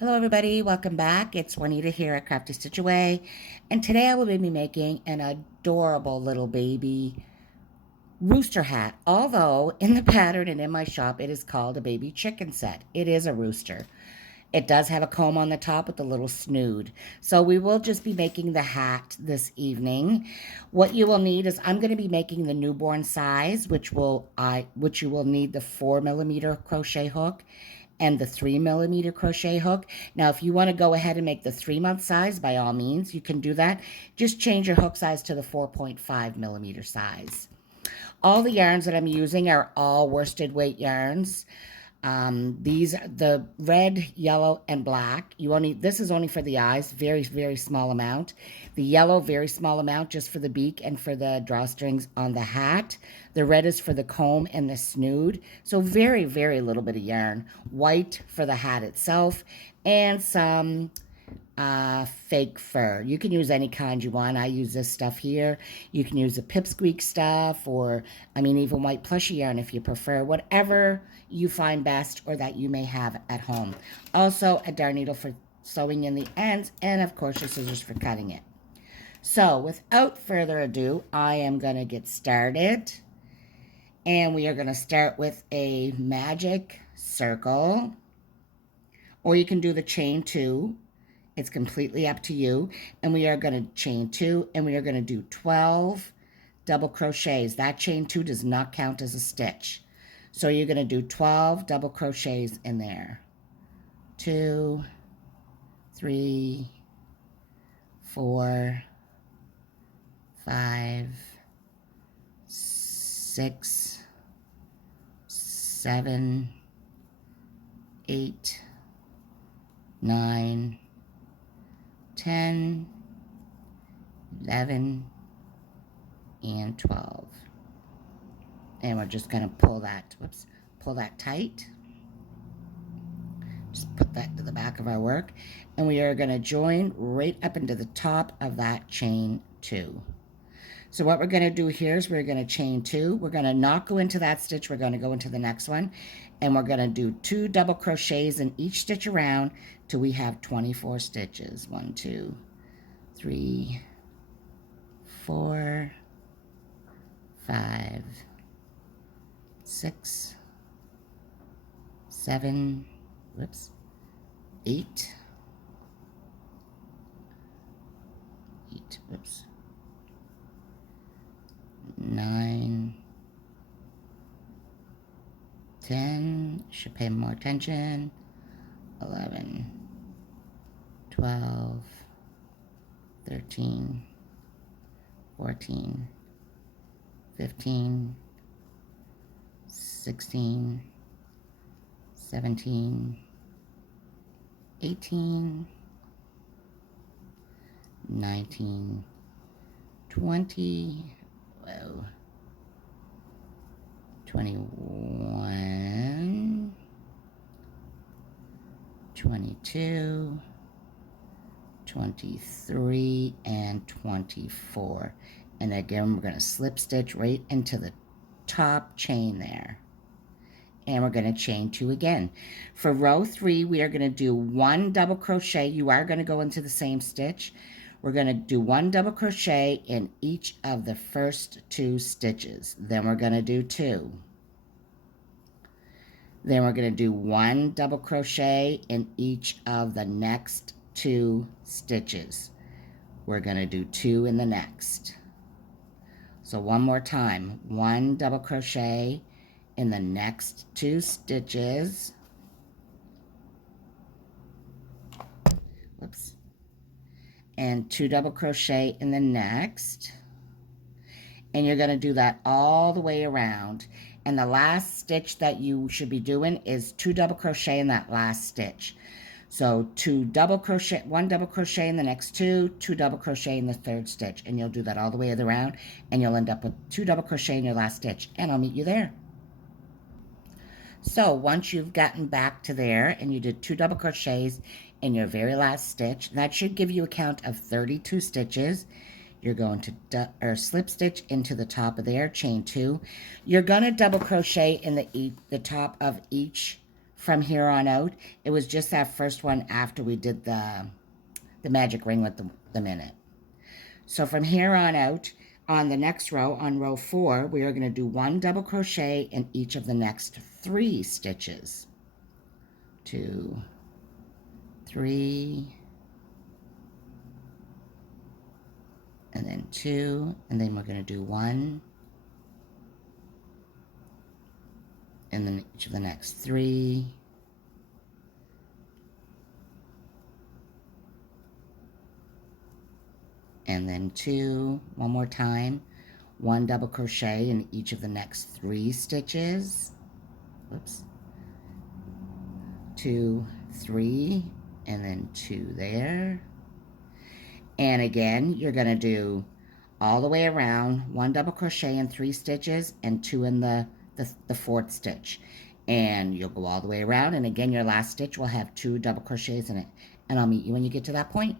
Hello everybody, welcome back. It's Juanita here at Crafty Stitch Away, and today I will be making an adorable little baby rooster hat. Although in the pattern and in my shop it is called a baby chicken set. It is a rooster. It does have a comb on the top with a little snood. So we will just be making the hat this evening. What you will need is I'm going to be making the newborn size, which you will need the 4mm crochet hook and the 3mm crochet hook. Now, if you want to go ahead and make the 3-month size, by all means, you can do that. Just change your hook size to the 4.5mm size. All the yarns that I'm using are all worsted weight yarns. These the red, yellow, and black. This is only for the eyes, very, very small amount. The yellow, very small amount, just for the beak and for the drawstrings on the hat. The red is for the comb and the snood. So very, very little bit of yarn. White for the hat itself, and some fake fur. You can use any kind you want. I use this stuff here. You can use the pipsqueak stuff, or even white plushy yarn if you prefer, whatever you find best or that you may have at home. Also a darn needle for sewing in the ends, and of course your scissors for cutting it. So without further ado, I am going to get started, and we are going to start with a magic circle, or you can do the chain 2. It's completely up to you. And we are going to chain 2, and we are going to do 12 double crochets. That chain 2 does not count as a stitch. So you're going to do 12 double crochets in there. 2, 3, 4, 5, 6, 7, 8, 9, 10, 11, and 12. And we're just going to pull that tight. Just put that to the back of our work. And we are going to join right up into the top of that chain 2. So what we're going to do here is we're going to chain 2. We're going to not go into that stitch. We're going to go into the next one. And we're going to do 2 double crochets in each stitch around till we have 24 stitches. 1, 2, 3, 4, 5, 6, 7, 8, 9, 10, should pay more attention, 11, 12, 13, 14, 15, 16, 17, 18, 19, 20, 21, 22, 23, and 24. And again, we're going to slip stitch right into the top chain there. And we're going to chain 2 again. For row 3, we are going to do 1 double crochet. You are going to go into the same stitch. We're going to do 1 double crochet in each of the first 2 stitches. Then we're going to do 2. Then we're going to do 1 double crochet in each of the next 2 stitches. We're going to do 2 in the next. So one more time. 1 double crochet in the next 2 stitches. And 2 double crochet in the next. And you're going to do that all the way around. And the last stitch that you should be doing is 2 double crochet in that last stitch. So 1 double crochet in the next 2, 2 double crochet in the 3rd stitch. And you'll do that all the way around, and you'll end up with 2 double crochet in your last stitch. And I'll meet you there. So once you've gotten back to there and you did 2 double crochets in your very last stitch, that should give you a count of 32 stitches. You're going to slip stitch into the top of there, chain 2. You're going to double crochet in the top of each from here on out. It was just that first one after we did the magic ring with the minute. So from here on out, on the next row, on row 4, we are going to do 1 double crochet in each of the next 3 stitches. 2, 3, and then 2, and then we're going to do 1 in then each of the next 3, and then 2, one more time, 1 double crochet in each of the next 3 stitches. Whoops. 2, 3, and then 2 there. And again, you're going to do all the way around 1 double crochet in 3 stitches and 2 in the 4th stitch. And you'll go all the way around, and again, your last stitch will have 2 double crochets in it. And I'll meet you when you get to that point.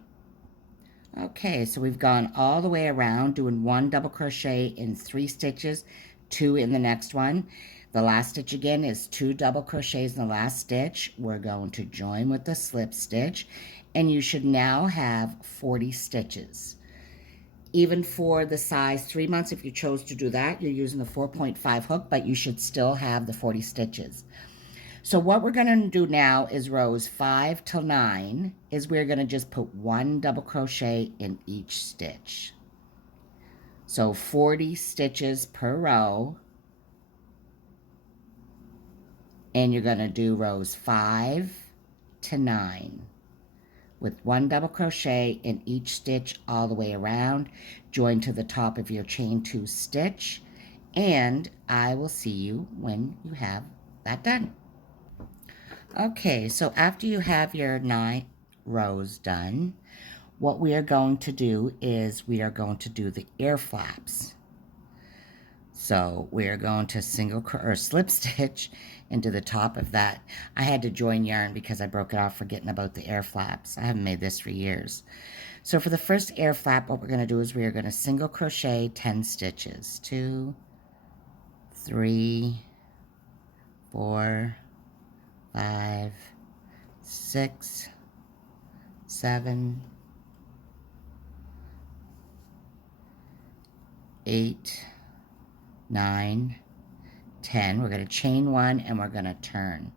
Okay, so we've gone all the way around doing 1 double crochet in 3 stitches, 2 in the next one. The last stitch again is 2 double crochets in the last stitch. We're going to join with the slip stitch, and you should now have 40 stitches. Even for the size 3 months, if you chose to do that, you're using the 4.5 hook, but you should still have the 40 stitches. So what we're going to do now is rows 5 till 9 is we're going to just put 1 double crochet in each stitch. So 40 stitches per row. And you're going to do rows 5 to 9 with 1 double crochet in each stitch all the way around. Join to the top of your chain 2 stitch, and I will see you when you have that done. Okay, so after you have your 9 rows done, what we are going to do is we are going to do the ear flaps. So we're going to single or slip stitch into the top of that. I had to join yarn because I broke it off forgetting about the air flaps. I haven't made this for years. So for the first air flap, what we're going to do is we are going to single crochet 10 stitches. 2, 3, 4, 5, 6, 7, 8, 9, 10. We're going to chain 1 and we're going to turn.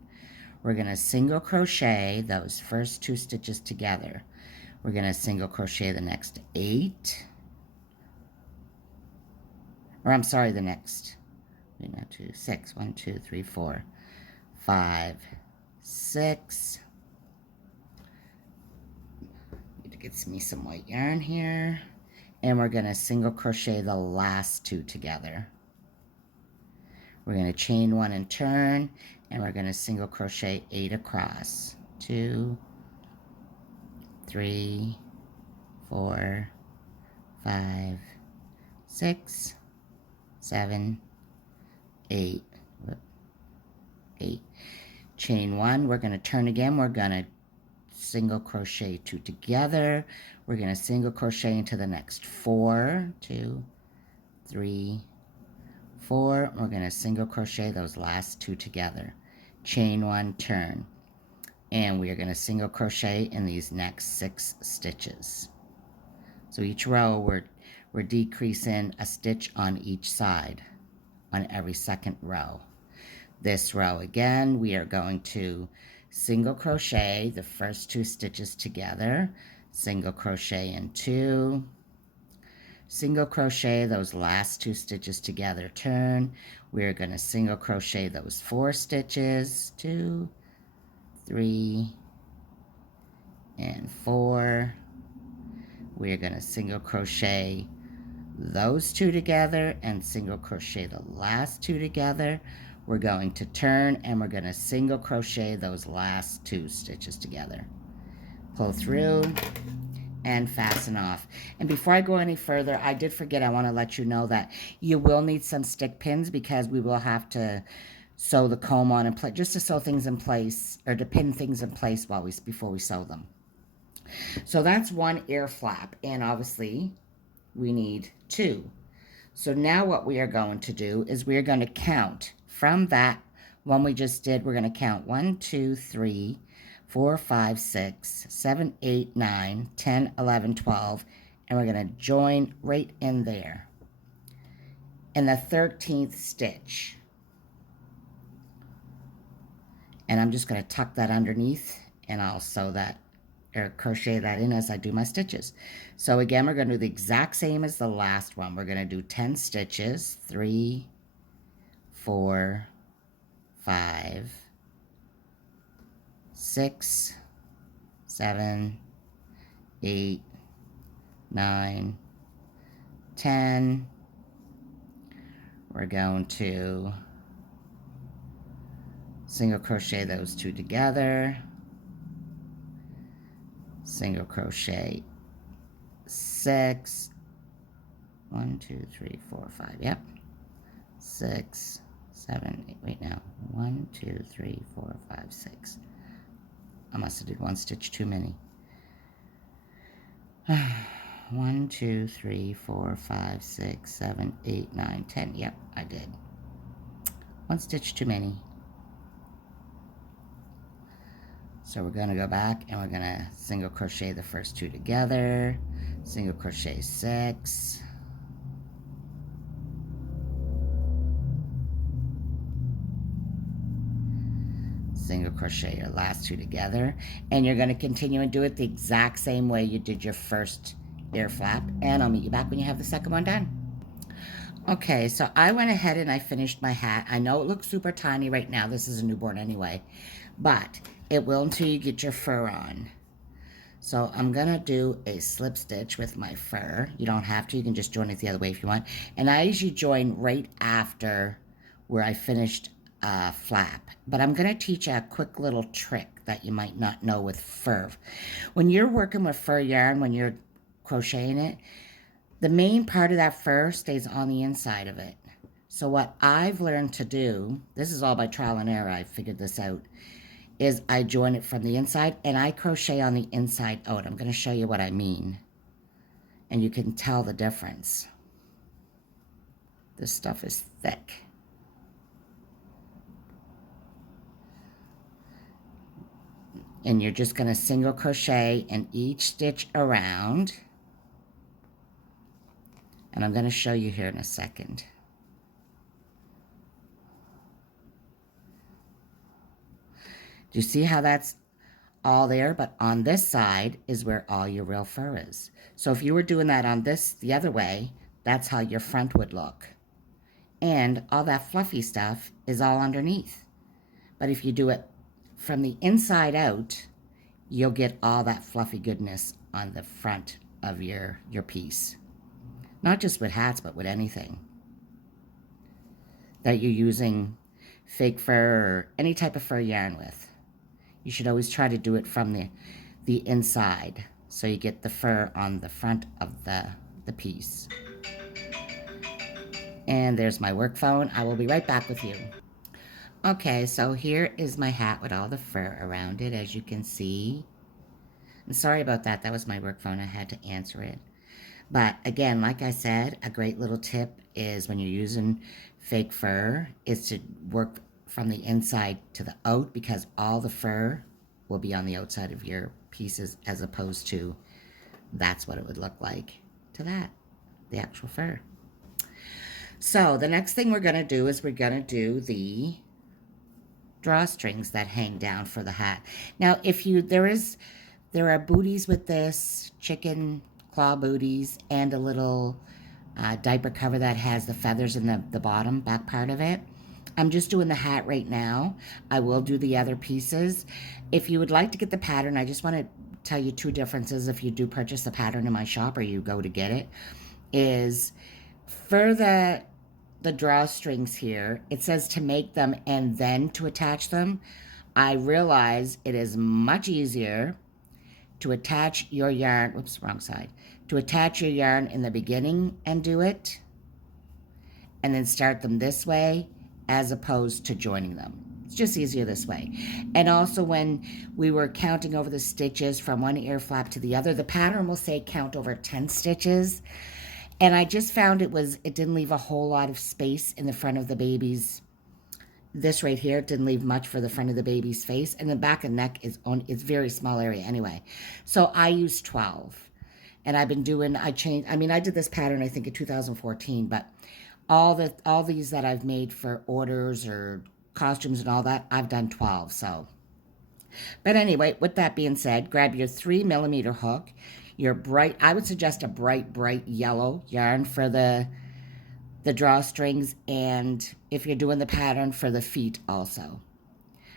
We're going to single crochet those first 2 stitches together. We're going to single crochet the next 8. Or I'm sorry, the next 6. 1, 2, 3, 4, 5, 6. Need to get me some white yarn here. And we're going to single crochet the last 2 together. We're going to chain 1 and turn, and we're going to single crochet 8 across. 2, 3, 4, 5, 6, 7, 8. 8. Chain 1, we're going to turn again. We're going to single crochet 2 together. We're going to single crochet into the next 4. 2, 3, 4. We're going to single crochet those last 2 together. Chain 1, turn. And we are going to single crochet in these next 6 stitches. So each row we're decreasing a stitch on each side on every second row. This row again, we are going to single crochet the first 2 stitches together, single crochet in 2, single crochet those last 2 stitches together, turn. We're going to single crochet those 4 stitches, 2, 3, and 4. We're going to single crochet those 2 together and single crochet the last 2 together. We're going to turn and we're going to single crochet those last 2 stitches together. Pull through and fasten off. And before I go any further, I did forget, I want to let you know that you will need some stick pins because we will have to sew the comb on and just to sew things in place or to pin things in place before we sew them. So that's 1 ear flap, and obviously we need 2. So now what we are going to do is we are going to count from that one we just did, we're going to count 1, 2, 3, 4, 5, 6, 7, 8, 9, 10, 11, 12, and we're going to join right in there in the 13th stitch. And I'm just going to tuck that underneath, and I'll sew that or crochet that in as I do my stitches. So again, we're going to do the exact same as the last one. We're going to do 10 stitches, 3, 4, 5, 6, 7, 8, 9, 10. We're going to single crochet those two together, single crochet 6, 1, 2, 3, 4, 5, yep, 6, 7, 8, wait now, 1, 2, 3, 4, 5, 6. I must have did one stitch too many. 1, 2, 3, 4, 5, 6, 7, 8, 9, 10. Yep, I did. One stitch too many. So we're going to go back and we're going to single crochet the first two together, single crochet 6, single crochet your last two together, and you're going to continue and do it the exact same way you did your first ear flap, and I'll meet you back when you have the second one done. Okay, so I went ahead and I finished my hat. I know it looks super tiny right now. This is a newborn anyway, but it will until you get your fur on. So I'm going to do a slip stitch with my fur. You don't have to. You can just join it the other way if you want. And I usually join right after where I finished flap. But I'm going to teach you a quick little trick that you might not know with fur. When you're working with fur yarn, when you're crocheting it, the main part of that fur stays on the inside of it. So what I've learned to do, this is all by trial and error, I figured this out, is I join it from the inside and I crochet on the inside out. I'm going to show you what I mean. And you can tell the difference. This stuff is thick. And you're just going to single crochet in each stitch around. And I'm going to show you here in a second. Do you see how that's all there? But on this side is where all your real fur is. So if you were doing that on this the other way, that's how your front would look. And all that fluffy stuff is all underneath. But if you do it from the inside out, you'll get all that fluffy goodness on the front of your piece. Not just with hats, but with anything that you're using fake fur or any type of fur yarn with. You should always try to do it from the inside so you get the fur on the front of the piece. And there's my work phone. I will be right back with you. Okay, so here is my hat with all the fur around it, as you can see. And sorry about that. That was my work phone. I had to answer it. But again, like I said, a great little tip is when you're using fake fur is to work from the inside to the out, because all the fur will be on the outside of your pieces, as opposed to that's what it would look like to that, the actual fur. So the next thing we're going to do is we're going to do the drawstrings that hang down for the hat. Now, if you, there are booties with this, chicken claw booties, and a little diaper cover that has the feathers in the bottom, back part of it. I'm just doing the hat right now. I will do the other pieces. If you would like to get the pattern, I just want to tell you two differences if you do purchase the pattern in my shop or you go to get it, is for the drawstrings here, it says to make them and then to attach them. I realize it is much easier to attach your yarn, whoops, wrong side, to attach your yarn in the beginning and do it, and then start them this way, as opposed to joining them. It's just easier this way. And also when we were counting over the stitches from one ear flap to the other, the pattern will say count over 10 stitches. And I just found it didn't leave a whole lot of space in the front of the baby's this right here didn't leave much for the front of the baby's face, and the back of the neck is very small area anyway. So I used 12. And I've been doing, I mean, I did this pattern, I think, in 2014, but all these that I've made for orders or costumes and all that, I've done 12. So, but anyway, with that being said, grab your 3mm hook, your bright, I would suggest a bright yellow yarn for the drawstrings, and if you're doing the pattern, for the feet also,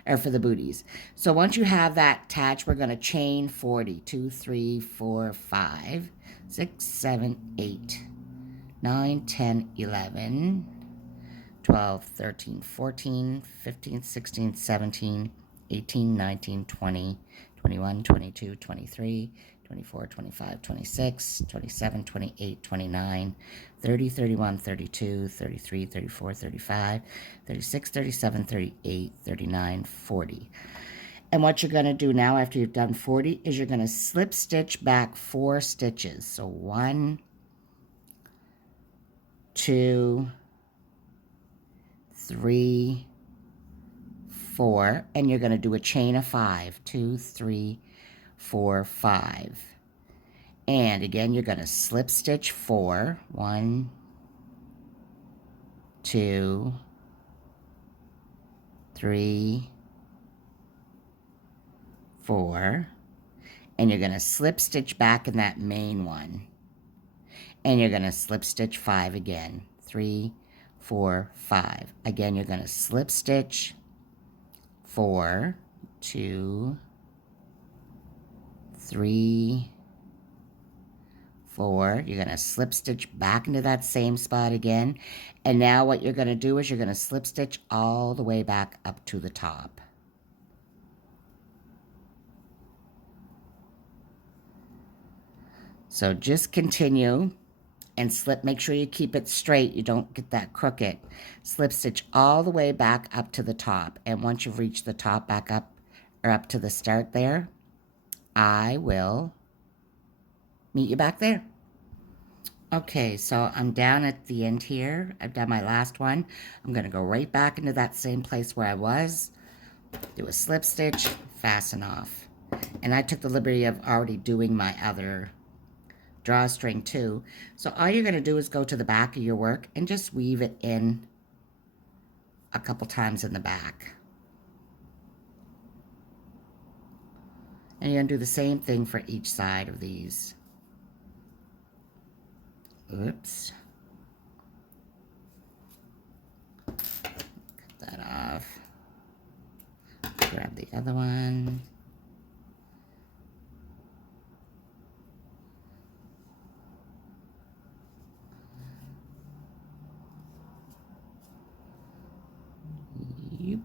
or for the booties. So once you have that attached, we're going to chain 40. 2, 3, 4, 5, 6, 7, 8, 9, 10, 11, 12, 13, 14, 15, 16, 17, 18, 19, 20, 21, 22, 23, 24, 25, 26, 27, 28, 29, 30, 31, 32, 33, 34, 35, 36, 37, 38, 39, 40. And what you're going to do now after you've done 40 is you're going to slip stitch back 4 stitches. So 1, 2, 3, 4, and you're going to do a chain of 5. 2, 3, 4, 5. And again, you're going to slip stitch 4. 1, 2, 3, 4. And you're going to slip stitch back in that main one. And you're going to slip stitch 5 again. 3, 4, 5. Again, you're going to slip stitch 4, 2, 3, 4. You're going to slip stitch back into that same spot again. And now what you're going to do is you're going to slip stitch all the way back up to the top. So just continue and slip. Make sure you keep it straight. You don't get that crooked. Slip stitch all the way back up to the top. And once you've reached the top back up, or up to the start there, I will meet you back there. Okay, so I'm down at the end here. I've done my last one. I'm going to go right back into that same place where I was. Do a slip stitch, fasten off. And I took the liberty of already doing my other drawstring too. So all you're going to do is go to the back of your work and just weave it in a couple times in the back. And you're going to do the same thing for each side of these. Oops. Cut that off. Grab the other one. Yep.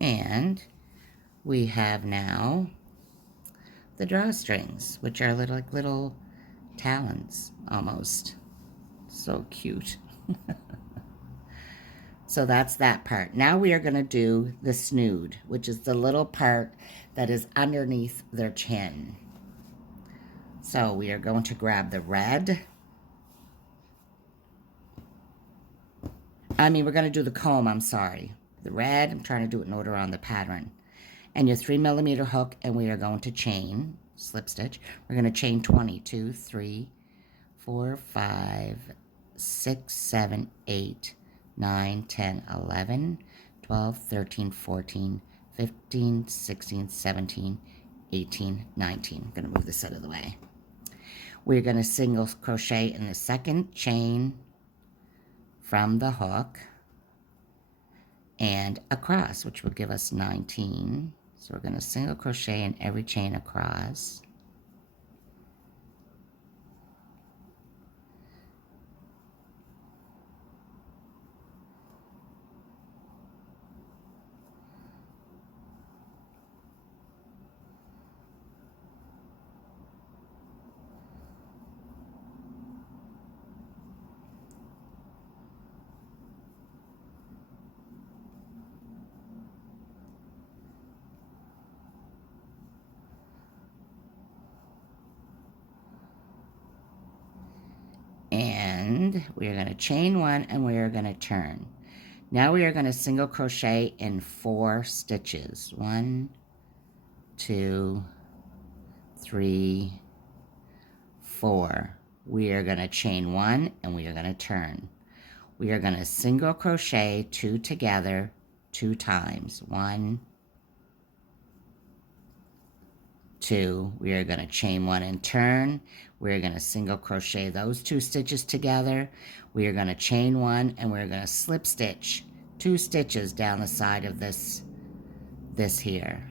And we have now the drawstrings, which are little talons almost. So cute. So that's that part. Now we are going to do the snood, which is the little part that is underneath their chin. So we are going to grab the red. We're going to do the comb, I'm sorry. The red, I'm trying to do it in order on the pattern. And your 3mm hook, and we are going to chain, slip stitch. We're going to chain 20. 2, 3, 4, 5, 6, 7, 8, 9, 10, 11, 12, 13, 14, 15, 16, 17, 18, 19. I'm going to move this out of the way. We're going to single crochet in the second chain from the hook and across, which will give us 19. So we're going to single crochet in every chain across. And we are going to chain one and we are going to turn. Now we are going to single crochet in 4 stitches. 1, 2, 3, 4. We are going to chain one and we are going to turn. We are going to single crochet 2 together 2 times. 1, 2. We are going to chain one and turn. We are going to single crochet those 2 stitches together. We are going to chain one and we're going to slip stitch 2 stitches down the side of this here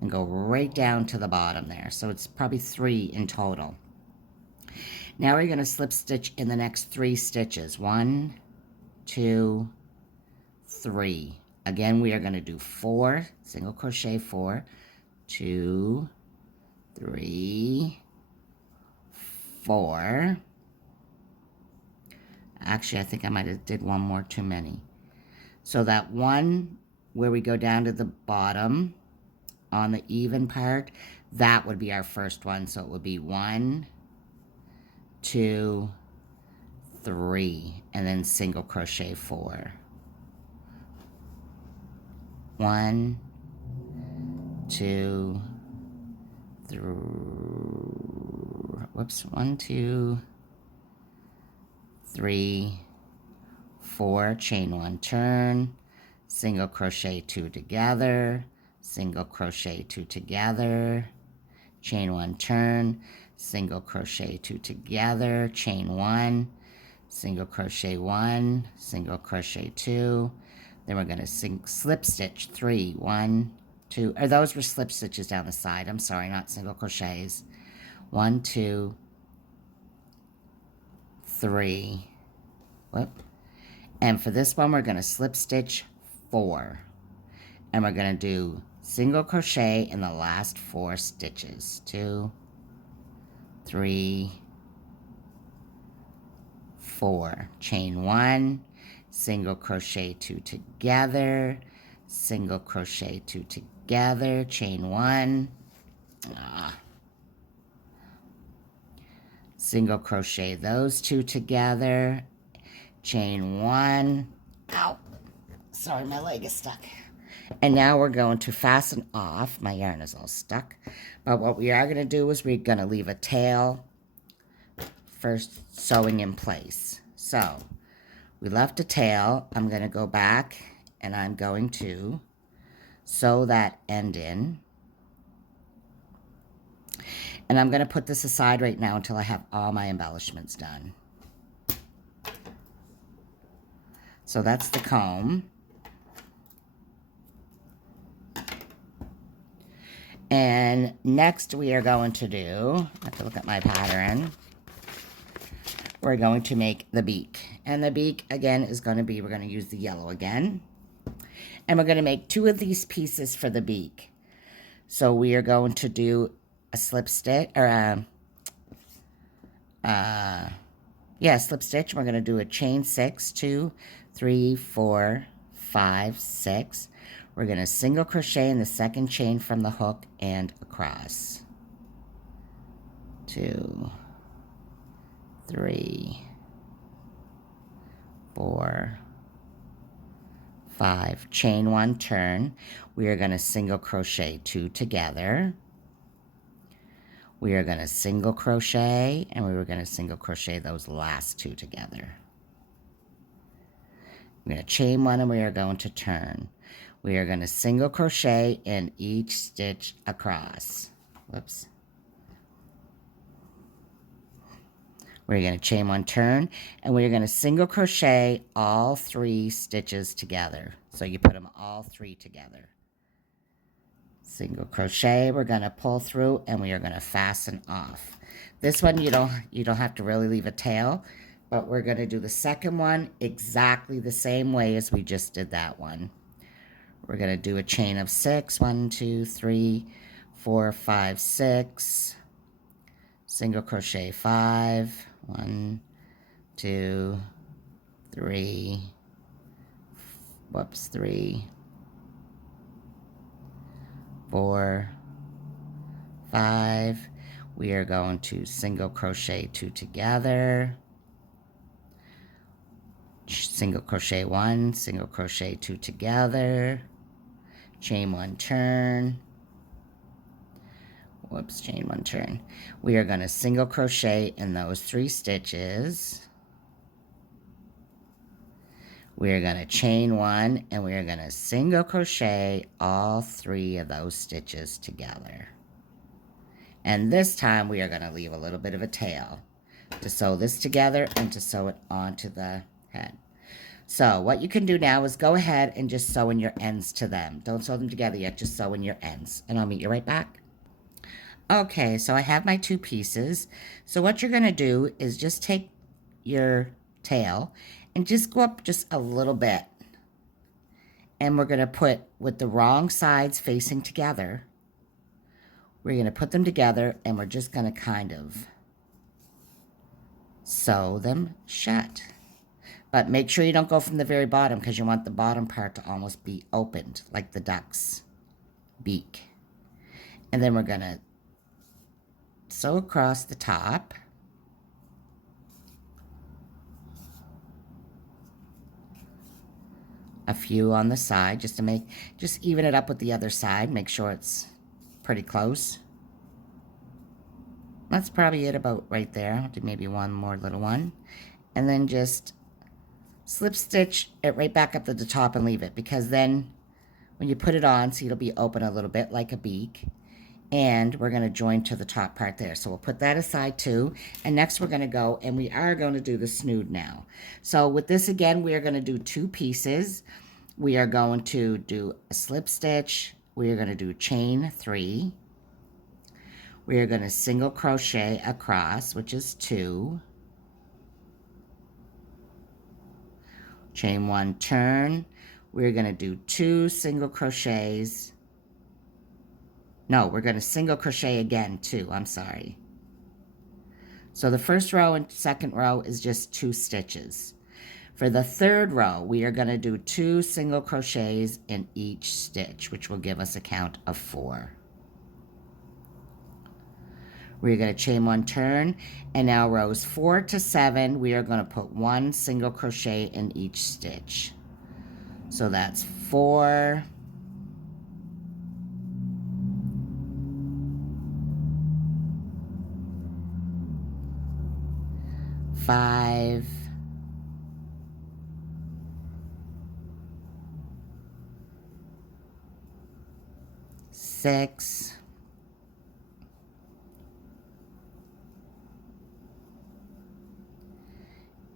and go right down to the bottom there. So it's probably 3 in total. Now we're going to slip stitch in the next 3 stitches. 1, 2, 3. Again, we are going to do 4, single crochet 4, 2, 3, 4. Actually, I think I might have did one more too many. So that one where we go down to the bottom on the even part, that would be our first one. So it would be 1, 2, 3, and then single crochet 4. 1, 2, 3, whoops, 1, 2, 3, 4, chain one, turn, single crochet 2 together, single crochet 2 together, chain one, turn, single crochet 2 together, chain 1, single crochet 1, single crochet 2. Then we're going to slip stitch 3, 1, 2, or those were slip stitches down the side. I'm sorry, not single crochets. 1, 2, 3. Whoop. And for this one, we're going to slip stitch 4. And we're going to do single crochet in the last 4 stitches. 2, 3, 4. Chain 1, single crochet 2 together, single crochet 2 together, chain 1, single crochet those 2 together, chain 1, ow, sorry, my leg is stuck. And now we're going to fasten off. My yarn is all stuck. But what we are going to do is we're going to leave a tail first sewing in place. So we left a tail. I'm going to go back and I'm going to sew that end in. And I'm going to put this aside right now until I have all my embellishments done. So that's the comb. And next we are going to do, I have to look at my pattern, we're going to make the beak. And the beak, again, is going to be, we're going to use the yellow again. And we're going to make 2 of these pieces for the beak. So we are going to do a slip stitch, or slip stitch. We're going to do a chain 6, 2, 3, 4, 5, 6. We're going to single crochet in the second chain from the hook and across. 2, 3, 4, 5. Chain 1, turn. We are going to single crochet 2 together. We are going to single crochet, and we were going to single crochet those last 2 together. We're going to chain 1 and we are going to turn. We are going to single crochet in each stitch across. Whoops. We're going to chain 1, turn, and we're going to single crochet all 3 stitches together. So you put them all 3 together. Single crochet, we're going to pull through, and we are going to fasten off. This one you don't have to really leave a tail, but we're going to do the second one exactly the same way as we just did that one. We're going to do a chain of 6, 1, 2, 3, 4, 5, 6, single crochet 5, 1, 2, 3, 3, 4, 5. We are going to single crochet 2 together, single crochet 1, single crochet 2 together, chain 1, turn, whoops, chain 1, turn. We are going to single crochet in those 3 stitches. We are going to chain 1 and we are going to single crochet all 3 of those stitches together. And this time we are going to leave a little bit of a tail to sew this together and to sew it onto the head. So what you can do now is go ahead and just sew in your ends to them. Don't sew them together yet, just sew in your ends. And I'll meet you right back. Okay, so I have my 2 pieces. So what you're going to do is just take your tail and just go up just a little bit. And we're going to put with the wrong sides facing together. We're going to put them together and we're just going to kind of sew them shut. But make sure you don't go from the very bottom because you want the bottom part to almost be opened like the duck's beak. And then we're going to sew across the top. A few on the side just to just even it up with the other side. Make sure it's pretty close. That's probably it about right there. I'll do maybe one more little one. And then just slip stitch it right back up to the top and leave it, because then when you put it on, see, it'll be open a little bit like a beak. And we're going to join to the top part there. So we'll put that aside too. And next we're going to go and we are going to do the snood now. So with this again, we are going to do 2 pieces. We are going to do a slip stitch. We are going to do chain 3. We are going to single crochet across, which is 2. Chain 1, turn. We're going to do 2 single crochets. No, we're going to single crochet again too. I'm sorry. So the first row and second row is just 2 stitches. For the third row, we are going to do 2 single crochets in each stitch, which will give us a count of 4. We're going to chain 1, turn, and now rows 4 to 7, we are going to put 1 single crochet in each stitch. So that's 4, 5, 6,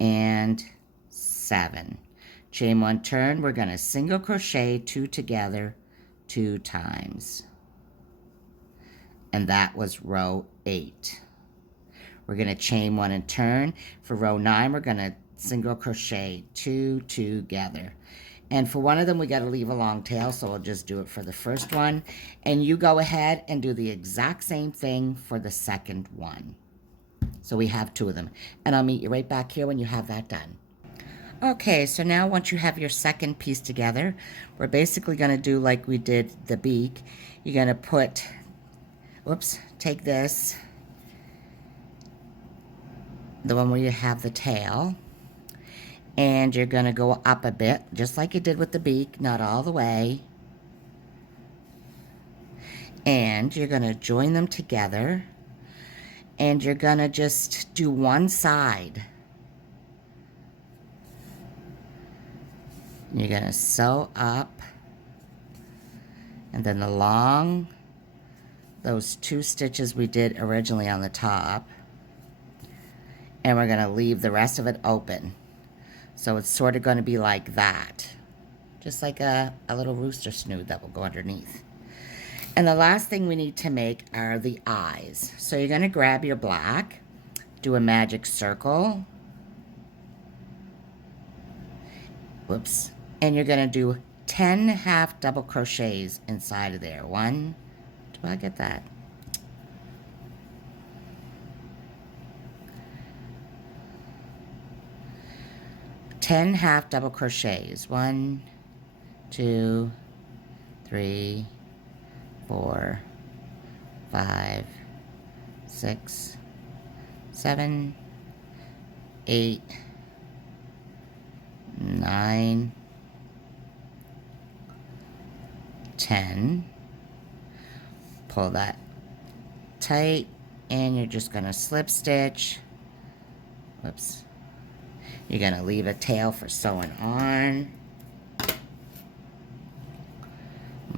and 7. Chain 1, turn. We're going to single crochet 2 together 2 times. And that was row 8. We're going to chain 1 and turn. For row 9, we're going to single crochet 2 together. And for one of them, we got to leave a long tail, so we'll just do it for the first one. And you go ahead and do the exact same thing for the second one. So we have 2 of them. And I'll meet you right back here when you have that done. Okay, so now once you have your second piece together, we're basically going to do like we did the beak. You're going to put, take this, the one where you have the tail, and you're going to go up a bit, just like you did with the beak, not all the way. And you're going to join them together, and you're going to just do one side. You're going to sew up, and then those 2 stitches we did originally on the top, and we're going to leave the rest of it open. So it's sort of going to be like that, just like a little rooster snood that will go underneath. And the last thing we need to make are the eyes. So you're going to grab your black, do a magic circle, and you're going to do 10 half double crochets inside of there. 1, do I get that? Ten half double crochets. 1, 2, 3, 4, 5, 6, 7, 8, 9, 10. Pull that tight, and you're just going to slip stitch. Whoops. You're going to leave a tail for sewing on.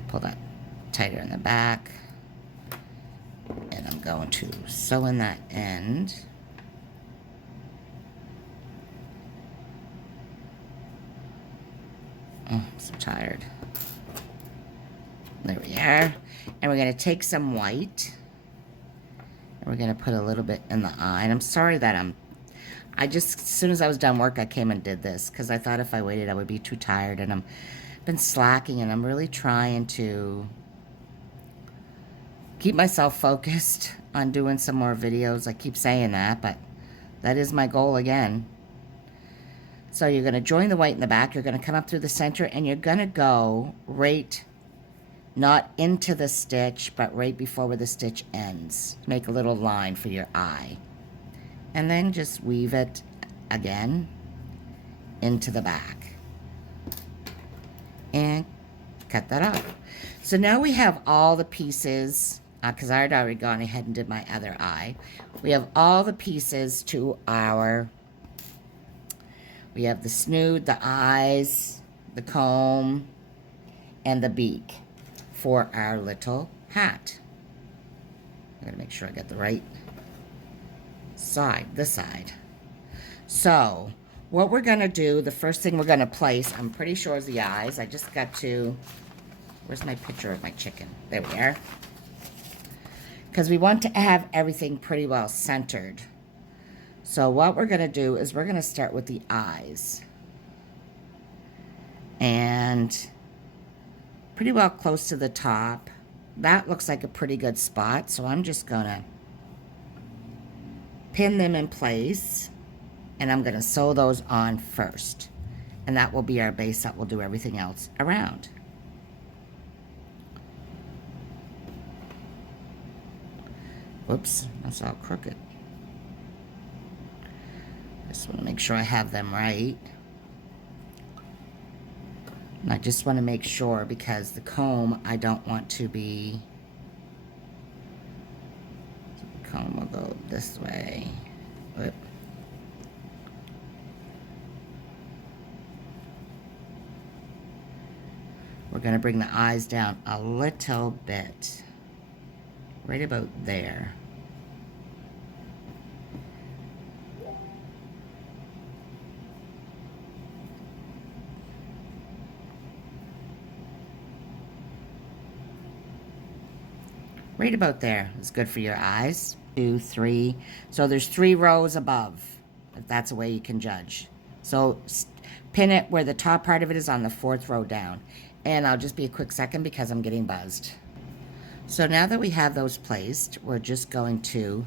Pull that tighter in the back. And I'm going to sew in that end. Oh, I'm so tired. There we are. And we're going to take some white. And we're going to put a little bit in the eye. And I'm sorry that I just, as soon as I was done work, I came and did this. Because I thought if I waited, I would be too tired. And I've been slacking. And I'm really trying to keep myself focused on doing some more videos. I keep saying that, but that is my goal again. So you're going to join the white in the back. You're going to come up through the center, and you're going to go right, not into the stitch, but right before where the stitch ends. Make a little line for your eye. And then just weave it again into the back. And cut that off. So now we have all the pieces, because I had already gone ahead and did my other eye. We have all the pieces to our... We have the snoot, the eyes, the comb, and the beak for our little hat. I'm gonna make sure I get the right side, this side. So, what we're gonna do, the first thing we're gonna place, I'm pretty sure is the eyes. I just got to, where's my picture of my chicken? There we are. Because we want to have everything pretty well centered. So what we're going to do is we're going to start with the eyes. And pretty well close to the top. That looks like a pretty good spot. So I'm just going to pin them in place. And I'm going to sew those on first. And that will be our base that will do everything else around. Whoops, that's all crooked. Just want to make sure I have them right. And I just want to make sure because the comb, I don't want to be... So the comb will go this way. Whoop. We're going to bring the eyes down a little bit. Right about there. Right about there is good for your eyes. 2, 3. So there's 3 rows above, if that's a way you can judge. So pin it where the top part of it is on the 4th row down. And I'll just be a quick second because I'm getting buzzed. So now that we have those placed, we're just going to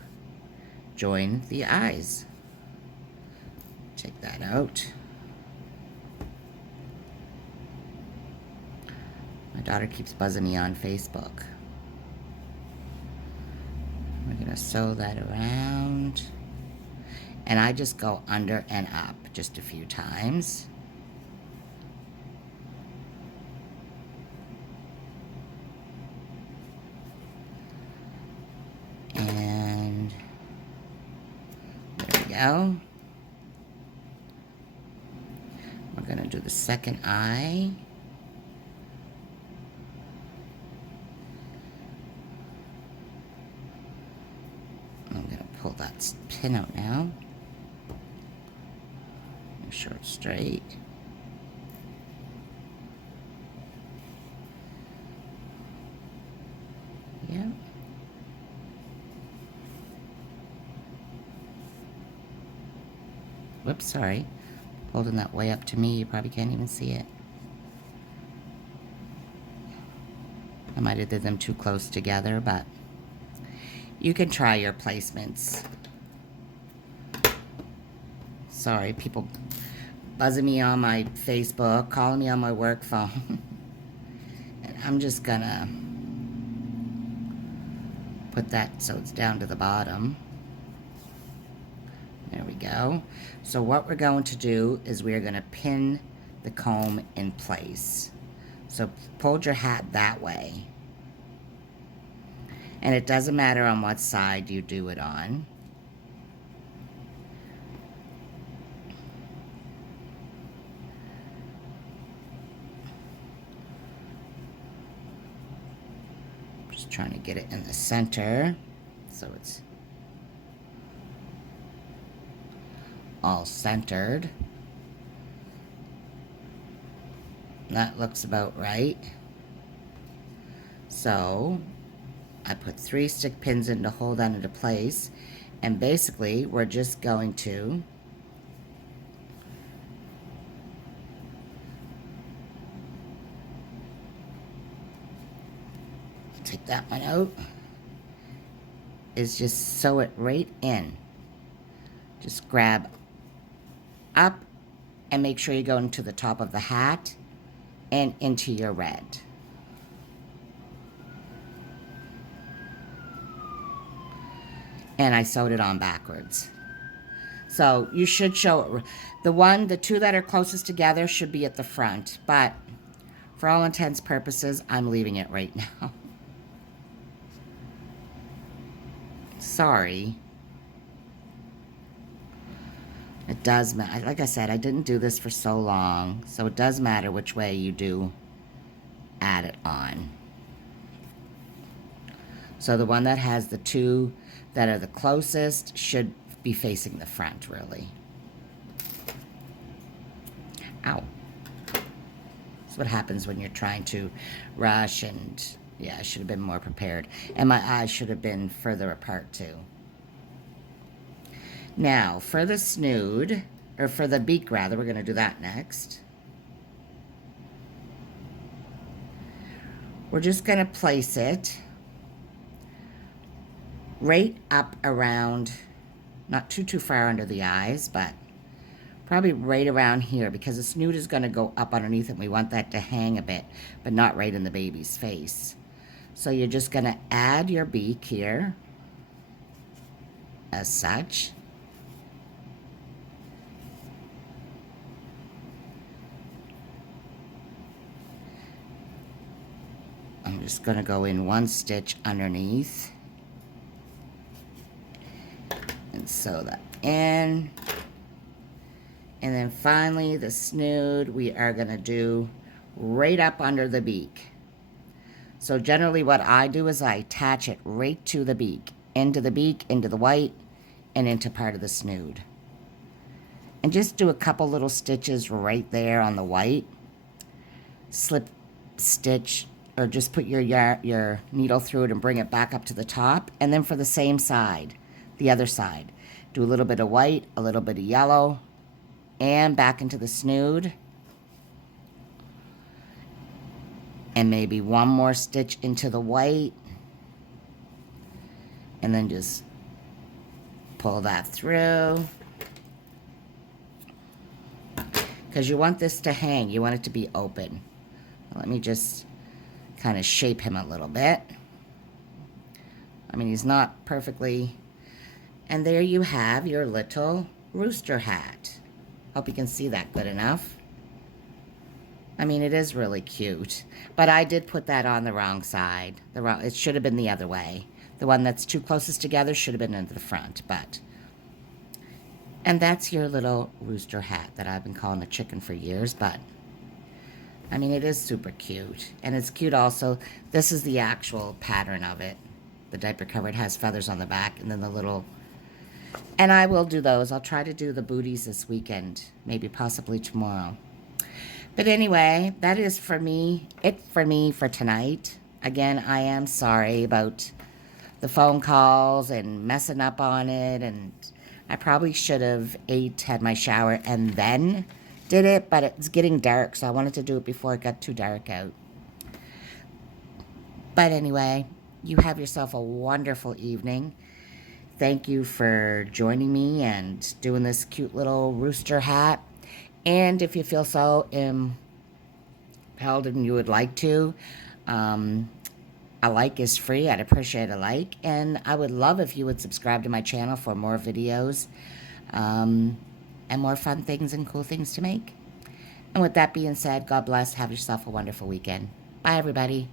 join the eyes. Take that out. My daughter keeps buzzing me on Facebook. We're going to sew that around. And I just go under and up just a few times. And there we go. We're going to do the second eye. I'm going to pull that pin out now. Make sure it's straight. Yeah. Whoops, sorry. Holding that way up to me, you probably can't even see it. I might have did them too close together, but you can try your placements. Sorry, people buzzing me on my Facebook, calling me on my work phone. And I'm just gonna put that so it's down to the bottom. There we go. So what we're going to do is we're going to pin the comb in place. So fold your hat that way. And it doesn't matter on what side you do it on. Just trying to get it in the center so it's all centered. That looks about right. So I put 3 stick pins in to hold that into place, and basically we're just going to take that one out, is just sew it right in. Just grab up and make sure you go into the top of the hat and into your red. And I sewed it on backwards. So you should show it. The 2 that are closest together should be at the front, but for all intents and purposes, I'm leaving it right now. Sorry. It does matter. Like I said, I didn't do this for so long, so it does matter which way you do add it on. So the one that has the 2 that are the closest should be facing the front, really. Ow. That's what happens when you're trying to rush, and yeah, I should have been more prepared. And my eyes should have been further apart too. Now, for the snood, or for the beak rather, we're going to do that next. We're just going to place it right up around, not too far under the eyes, but probably right around here, because the snood is going to go up underneath it. We want that to hang a bit, but not right in the baby's face. So you're just going to add your beak here, as such. I'm just going to go in 1 stitch underneath and sew that in. And then finally the snood we are going to do right up under the beak. So generally what I do is I attach it right to the beak, into the white, and into part of the snood. And just do a couple little stitches right there on the white. Slip stitch, or just put your needle through it and bring it back up to the top. And then for the same side, the other side, do a little bit of white, a little bit of yellow, and back into the snood. And maybe 1 more stitch into the white. And then just pull that through. Because you want this to hang. You want it to be open. Let me just kind of shape him a little bit. I mean, he's not perfectly. And there you have your little rooster hat. Hope you can see that good enough. I mean, it is really cute. But I did put that on the wrong side. It should have been the other way. The one that's 2 closest together should have been into the front, but. And that's your little rooster hat that I've been calling a chicken for years, but. I mean, it is super cute. And it's cute also. This is the actual pattern of it. The diaper cover, it has feathers on the back, and then the little. And I will do those. I'll try to do the booties this weekend, maybe possibly tomorrow. But anyway, that is it for me for tonight. Again, I am sorry about the phone calls and messing up on it, and I probably should have had my shower and then did it, but it's getting dark, so I wanted to do it before it got too dark out. But anyway, you have yourself a wonderful evening. Thank you for joining me and doing this cute little rooster hat. And if you feel so impelled and you would like to, a like is free. I'd appreciate a like. And I would love if you would subscribe to my channel for more videos and more fun things and cool things to make. And with that being said, God bless. Have yourself a wonderful weekend. Bye, everybody.